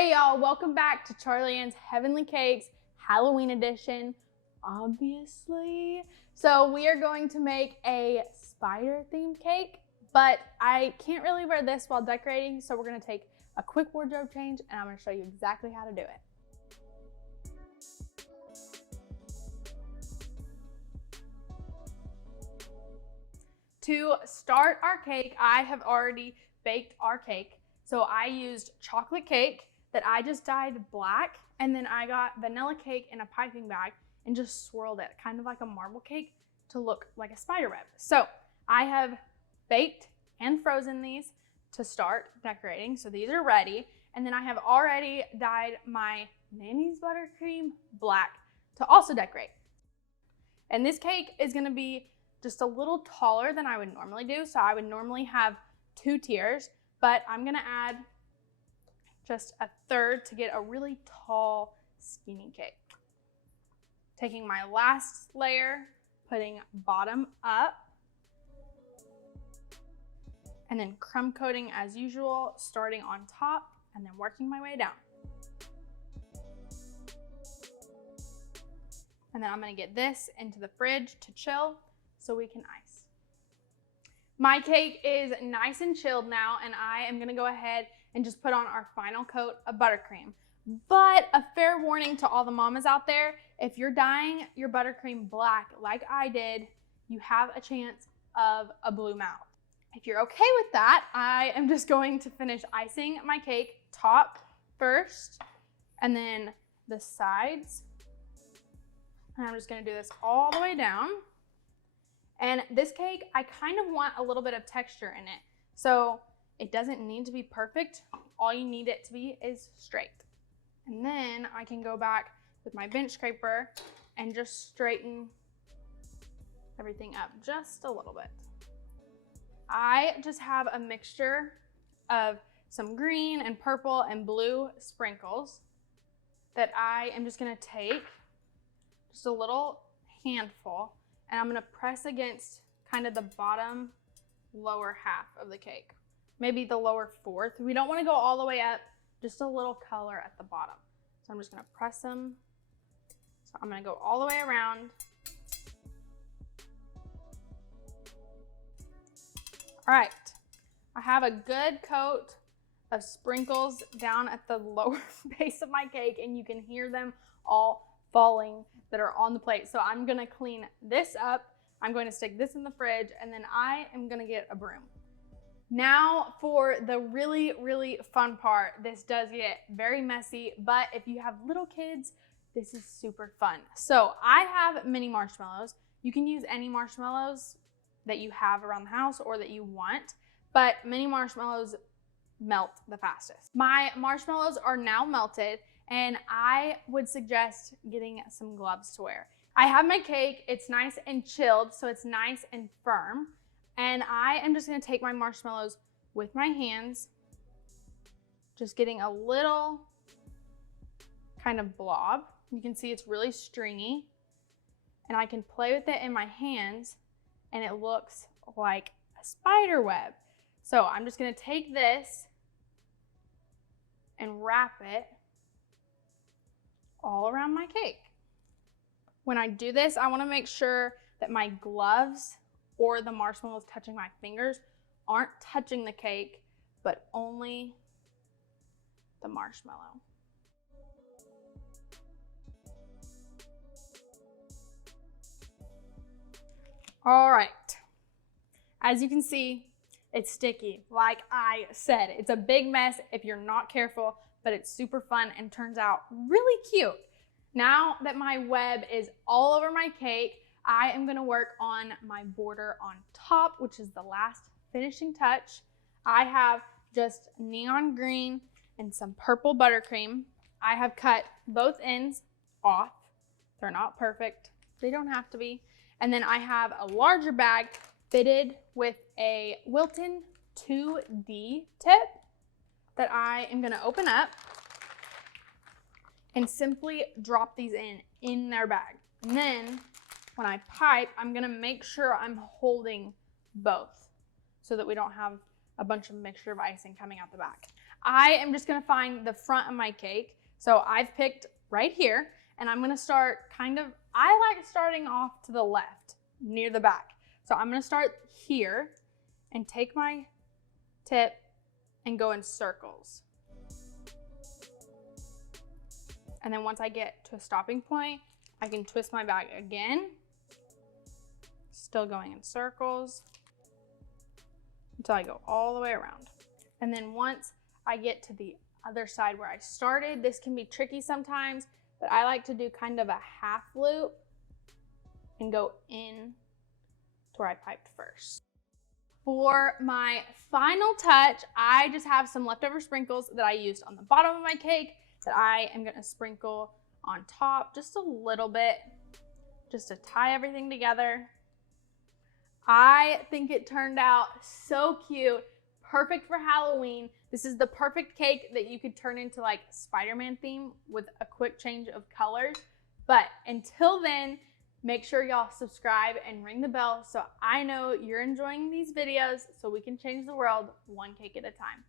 Hey y'all, welcome back to Charli Ann's Heavenly Cakes Halloween edition, obviously. So we are going to make a spider themed cake, but I can't really wear this while decorating, so we're gonna take a quick wardrobe change and I'm gonna show you exactly how to do it. To start our cake, I have already baked our cake. So I used chocolate cake that I just dyed black, and then I got vanilla cake in a piping bag and just swirled it, kind of like a marble cake, to look like a spider web. So I have baked and frozen these to start decorating. So these are ready. And then I have already dyed my Nanny's buttercream black to also decorate. And this cake is gonna be just a little taller than I would normally do. So I would normally have 2 tiers, but I'm gonna add just a third to get a really tall, skinny cake. Taking my last layer, putting bottom up, and then crumb coating as usual, starting on top and then working my way down. And then I'm gonna get this into the fridge to chill so we can ice. My cake is nice and chilled now, and I am gonna go ahead and just put on our final coat of buttercream. But a fair warning to all the mamas out there, if you're dyeing your buttercream black like I did, you have a chance of a blue mouth. If you're okay with that, I am just going to finish icing my cake top first, and then the sides. And I'm just gonna do this all the way down. And this cake, I kind of want a little bit of texture in it. So it doesn't need to be perfect. All you need it to be is straight. And then I can go back with my bench scraper and just straighten everything up just a little bit. I just have a mixture of some green and purple and blue sprinkles that I am just gonna take just a little handful, and I'm gonna press against kind of the bottom lower half of the cake. Maybe the lower fourth. We don't wanna go all the way up, just a little color at the bottom. So I'm just gonna press them. So I'm gonna go all the way around. All right, I have a good coat of sprinkles down at the lower base of my cake, and you can hear them all falling that are on the plate. So I'm gonna clean this up. I'm going to stick this in the fridge, and then I am gonna get a broom. Now for the really, really fun part. This does get very messy, but if you have little kids, this is super fun. So I have mini marshmallows. You can use any marshmallows that you have around the house or that you want, but mini marshmallows melt the fastest. My marshmallows are now melted, and I would suggest getting some gloves to wear. I have my cake, it's nice and chilled, so it's nice and firm. And I am just gonna take my marshmallows with my hands, just getting a little kind of blob. You can see it's really stringy, and I can play with it in my hands, and it looks like a spider web. So I'm just gonna take this and wrap it all around my cake. When I do this, I wanna make sure that my gloves or the marshmallows touching my fingers aren't touching the cake, but only the marshmallow. All right, as you can see, it's sticky. Like I said, it's a big mess if you're not careful, but it's super fun and turns out really cute. Now that my web is all over my cake, I am gonna work on my border on top, which is the last finishing touch. I have just neon green and some purple buttercream. I have cut both ends off. They're not perfect. They don't have to be. And then I have a larger bag fitted with a Wilton 2D tip that I am gonna open up and simply drop these in their bag. And then when I pipe, I'm gonna make sure I'm holding both so that we don't have a bunch of mixture of icing coming out the back. I am just gonna find the front of my cake. So I've picked right here, and I'm gonna start I like starting off to the left, near the back. So I'm gonna start here and take my tip and go in circles. And then once I get to a stopping point, I can twist my bag again, still going in circles until I go all the way around. And then once I get to the other side where I started, this can be tricky sometimes, but I like to do kind of a half loop and go in to where I piped first. For my final touch, I just have some leftover sprinkles that I used on the bottom of my cake that I am gonna sprinkle on top just a little bit, just to tie everything together. I think it turned out so cute, perfect for Halloween. This is the perfect cake that you could turn into like Spider-Man theme with a quick change of colors. But until then, make sure y'all subscribe and ring the bell so I know you're enjoying these videos so we can change the world one cake at a time.